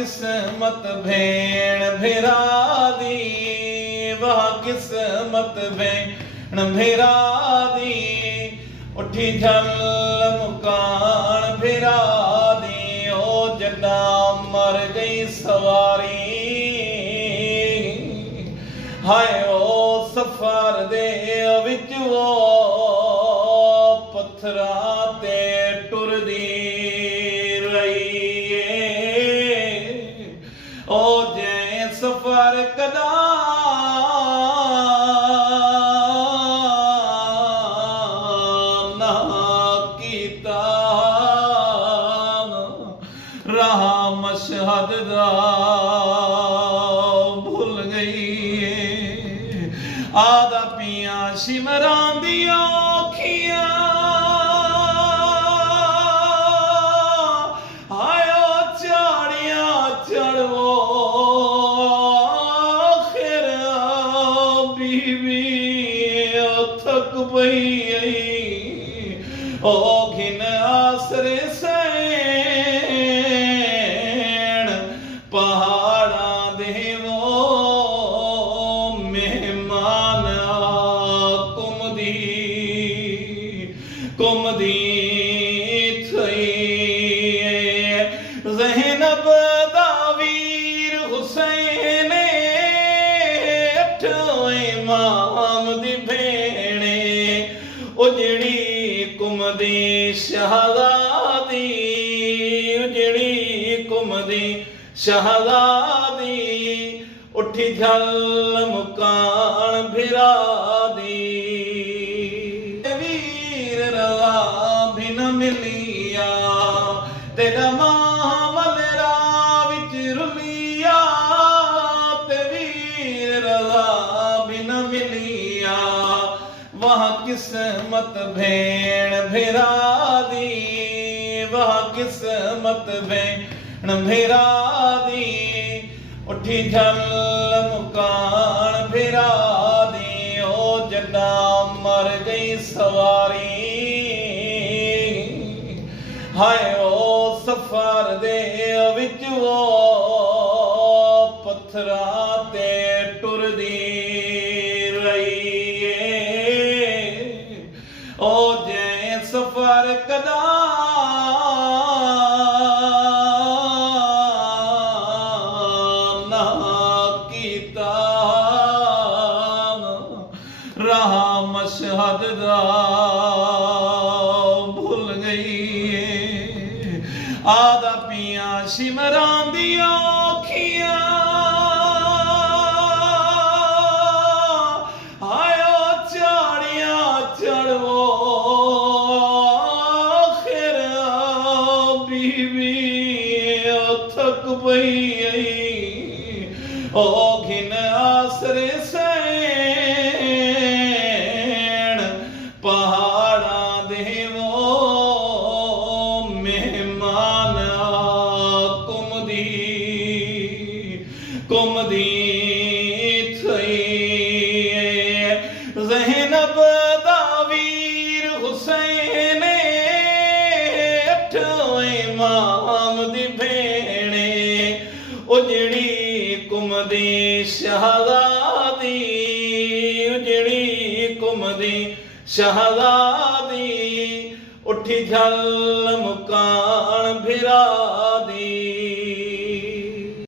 किस्मत भेण भेरा दी, वाह किस्मत भेण भेरा दी, उठी झल मुकान भेरा दी। ओ जदा मर गई सवारी, हाय ओ सफर दे विच वो पत्थरां ते टुरदी रही है। ओ जे सफर कदा ना कीता, रहा मशहद दा भुल गई है। आदा पिया शिमरां दियां अखियां, हायो झाड़ियां चढ़वो आखिर बीबी थक पई। ओ घिन आसरे सैन पहाड़ां दे वो मेहमान कुमदी थई। ज़ैनब दा वीर हुसैन अठवें इमाम दी भेणे, ओ जेड़ी कुमदी शहज़ादी, जेड़ी कुमदी शहज़ादी, उठी झल मुकान भिरा दी। वीर रवा भी न मिलिया, तेरा मामल विच रुलिया, ते वीर रवा भी न मिलिया, वहाँ किस्मत भेण भेरा दी, वहाँ किस्मत भेण भेरा दी, उठी झल मुकान भेरा दी। ओ जदा मर गई सवारी, हाय ओ सफर दे विच वो पत्थरां ते टुरदी रही है। ओ जे सफर कदा ना कीता, रहा मशहद दा भुल गई है। आदा पिया शिमरां दियां अखियां, हायो झाड़ियां चढ़वो आखिर बीबी थक पई। ओ घिन आसरे सैन पहाड़ां दे वो मेहमान कुमदी थई। ज़ैनब दा वीर हुसैन अठवें इमाम दी भेणे, ओ जेड़ी कुमदी शहज़ादी, जेड़ी कुमदी शहज़ादी, उठी झल मुकान भिरा